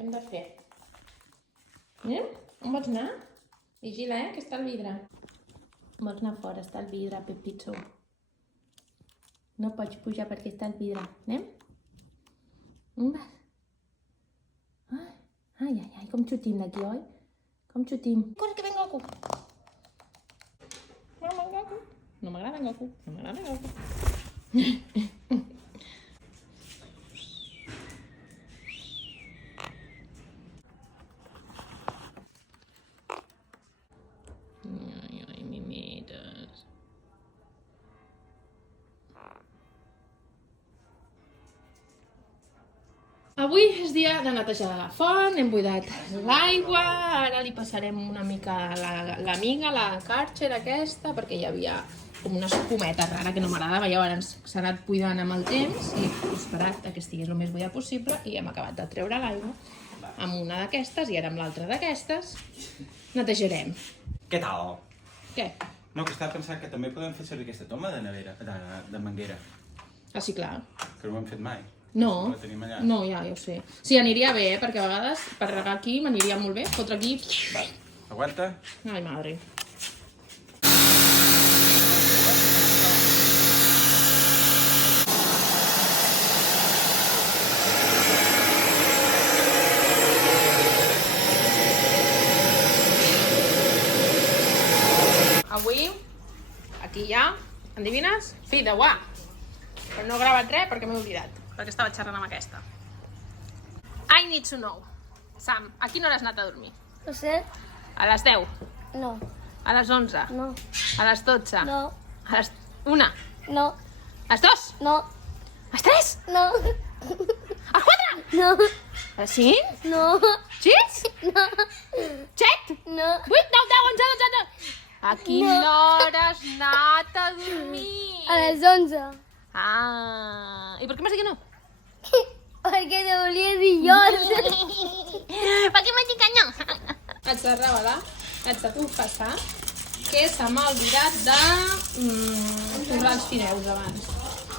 Què hem de fer? Anem? On vols anar? Vigila, que està el vidre. Vols anar fora, està el vidre, Pepito. No pots pujar perquè està el vidre. Anem? On vas? Ai, com xutim d'aquí, oi? Com xutim. Corre, que ven Goku. Mama, Goku. No m'agrada Goku. No m'agrada Goku. Ai, mimites. Avui és dia de netejar la font, hem buidat l'aigua, ara li passarem una mica l'amiga, la Karcher aquesta, perquè hi havia com una espumeta rara que no m'agradava, llavors s'ha anat buidant amb el temps i he esperat que estigués el més buida possible i hem acabat de treure l'aigua amb una d'aquestes i ara amb l'altra d'aquestes netejarem. Què tal? Què? No, que estava pensant que també podem fer servir aquesta toma de nevera, de manguera, Ah, sí, clar. que no ho hem fet mai. No, La tenim allà. no, ja ho sé. Sí, aniria bé, perquè a vegades per regar aquí m'aniria molt bé, fotre aquí... Va, aguanta. Ai, madre. Avui, aquí hi ha, endevines? Fideuà. Però no he gravat res perquè m'he oblidat, perquè estava xerrant amb aquesta. I need to know. Sam, a quina hora has anat a dormir? No sé. A les 10, No. a les 11, No. a les 12, No. a les 1, a No. les 2, No. a les 3, No. a les 4, No. a les 5, No. 6, No. 7, No. 8, 9, 10, 11, 12, 13... A quina hora has anat a dormir? A les 11. Ah, i per què m'has dit que no? Perquè te volia dir jo. Per què m'has dit que no? Haig de revelar, haig de confessar que se m'ha oblidat de torrar els fideus abans.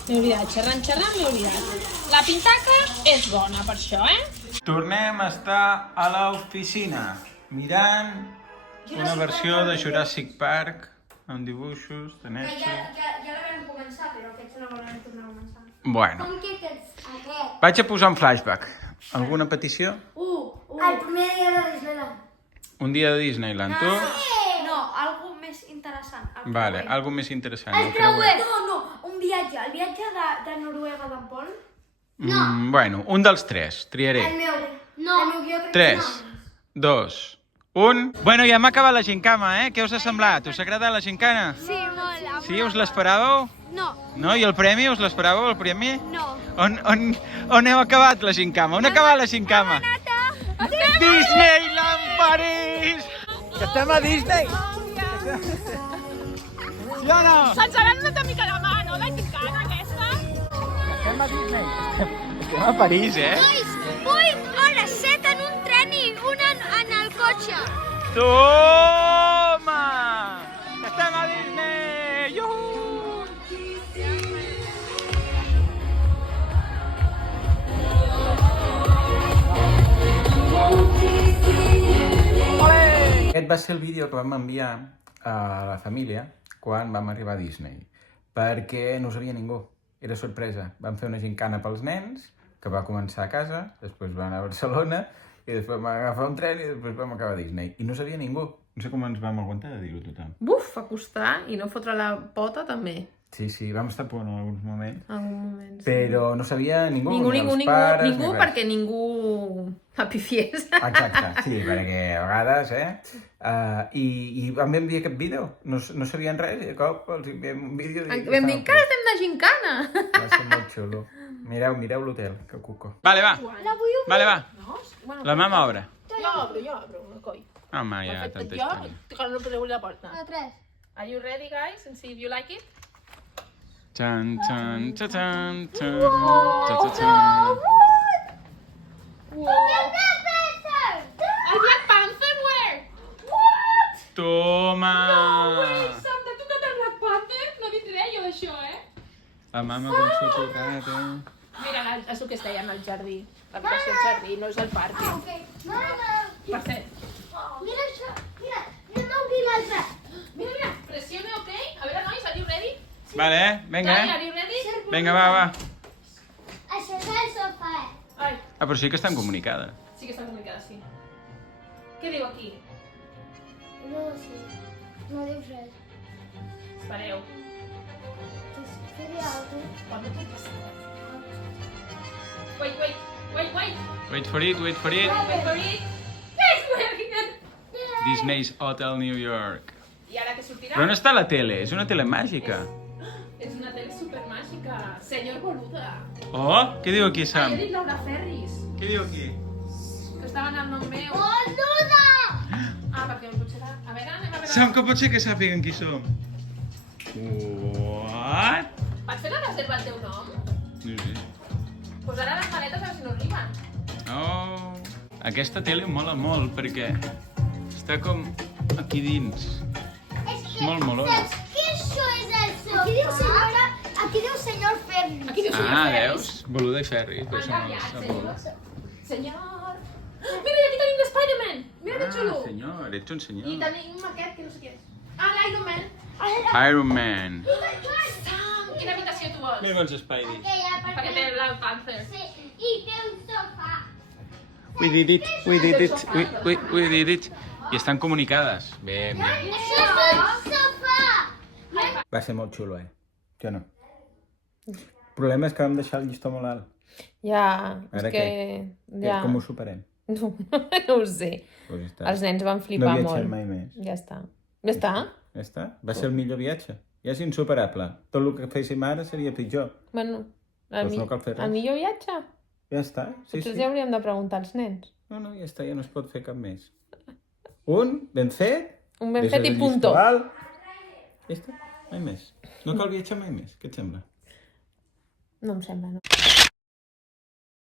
M'he oblidat, xerrant, m'he oblidat. La pintaca és bona per això, Tornem a estar a l'oficina, mirant una versió de Jurassic Park amb dibuixos de Netflix. Ja la vam començar, però aquests no volen tornar a començar. Bueno, Com que aquest? Aquest. vaig a posar un flashback. Alguna petició? El primer dia de Disneyland. Un dia de Disneyland, tu? No, algo més interessant. Vale, algo més interessant. El creuer. No, un viatge. El viatge de Noruega d'en Pol. Bueno, un dels tres, triaré. El meu. No. El meu guió crec 3, 2, 1... Bueno, ja m'ha acabat la gincama, Què us ha semblat? Us ha agradat la gincana? Sí, molt. Sí, us l'esperàveu? No, No? I el premi? Us l'esperàveu, el premi? no. On heu acabat la gincama? On ha acabat la gincama? Disneyland París! Que estem a Disney! Sí o no? Se'ns ha anat una mica la mà, no, la gincana aquesta? Estem a Disney. Estem a París, 8 hores, 7 en un tren i una en el cotxe. Toma! Estem a Disney! Iuhu! Aquest va ser el vídeo que vam enviar a la família quan vam arribar a Disney, perquè no ho sabia ningú, era sorpresa. Vam fer una gincana pels nens, que va començar a casa, després vam anar a Barcelona, i després vam agafar un tren i després vam acabar a Disney. I no sabia ningú. No sé com ens vam aguantar de dir-ho tothom. Buf, acostar i no fotre la pota també. Sí, vam estar por en alguns moments. En algun moment. Sí. Però no sabia ningú, Ningú, ni els pares, ni res. perquè ningú apifiés. Exacte, sí, perquè a vegades, I vam enviar aquest vídeo, no sabien res, i de cop els enviem un vídeo. Vam dir, encara estem de gincana. Va ser molt xulo. Mireu l'hotel, que cuco. Vale, va. Vale, va. La mama obre. Jo obro, no coi. Home, ja, tanta Jo, estona. que no podeu obrir la porta. A 3. Are you ready, guys? And see if you like it? Tan, tan, tan, tan, tan, tan, tan. El Black Panther, where? Toma! Santa, tu que tens Black Panther? No he dit res jo d'això, La mama com s'ha tornat, Mira, és el que es deia en el jardí. L'habitació al jardí, no és el pàrquing. Ok. Mama! Per cert. Mira això. Mira, anem a obrir l'altre. Mira, pressione, ok? A veure, nois, are you ready? Vale, vinga, Dai, are you ready? Vinga, va. Això és el sofà. Ai, Ah, però sí que estan comunicades. sí que està comunicada, sí. Què diu aquí? No ho sé. No dius res. Espereu. Què diu altre? Quan no puc passar? Wait. Wait for it. Wait for it. Yes, we're here. Disney's Hotel New York. I ara que sortirà? Però on està la tele? És una tele màgica. És una tele supermàgica. Senyor Boluda. Oh, què diu aquí, Ai, Sam? he dit Laura Ferris. Què diu aquí? Que estava en el nom meu. Boluda! Ah, perquè potser era... A veure, anem a veure... Sam, que pot ser que sàpiguen qui som? What? Vaig fer la reserva al teu nom? No sé. Pues ara les maletes a veure si no arriben. Oh, aquesta tele em mola molt perquè està com aquí dins. És És molt molona. Saps que això és el sofà? Aquí diu senyor Ferri. Aquí diu senyor Ah, Ferris. veus? Boluda i Ferri. Han canviat, senyor. Senyor. Mira, i aquí tenim l'Spider-Man. Mira que xulo. Ah, senyor, ets un I senyor. tenim aquest, que no sé què és. Ah, l'Iron Man. Iron Man. Sam, quina habitació tu vols? Mira vols Spidey. Perquè té el Black Panther. Sí, i té un sofà. We did it. We did it. I estan comunicades. Bé. Això és un sofà. Va ser molt xulo, Jo no. El problema és que vam deixar el llistó molt alt. Ja, Ara és que... Ja. Com ho superem? No, no ho sé. Pues ja està. Els nens van No flipar viatgem molt. mai més. Ja està. Ja està? Ja està. Va ser el millor viatge. Ja és insuperable. Tot el que féssim ara seria pitjor. Bueno, Doncs no cal fer res. el millor viatge? Ja està. Sí, Potser sí. ja hauríem de preguntar als nens. No, ja està. Ja no es pot fer cap més. Un, ben fet. Un ben deixes fet i el llistó punto. alt. Ja està. Mai més. No cal viatjar mai més. Què et sembla? No em sembla, no.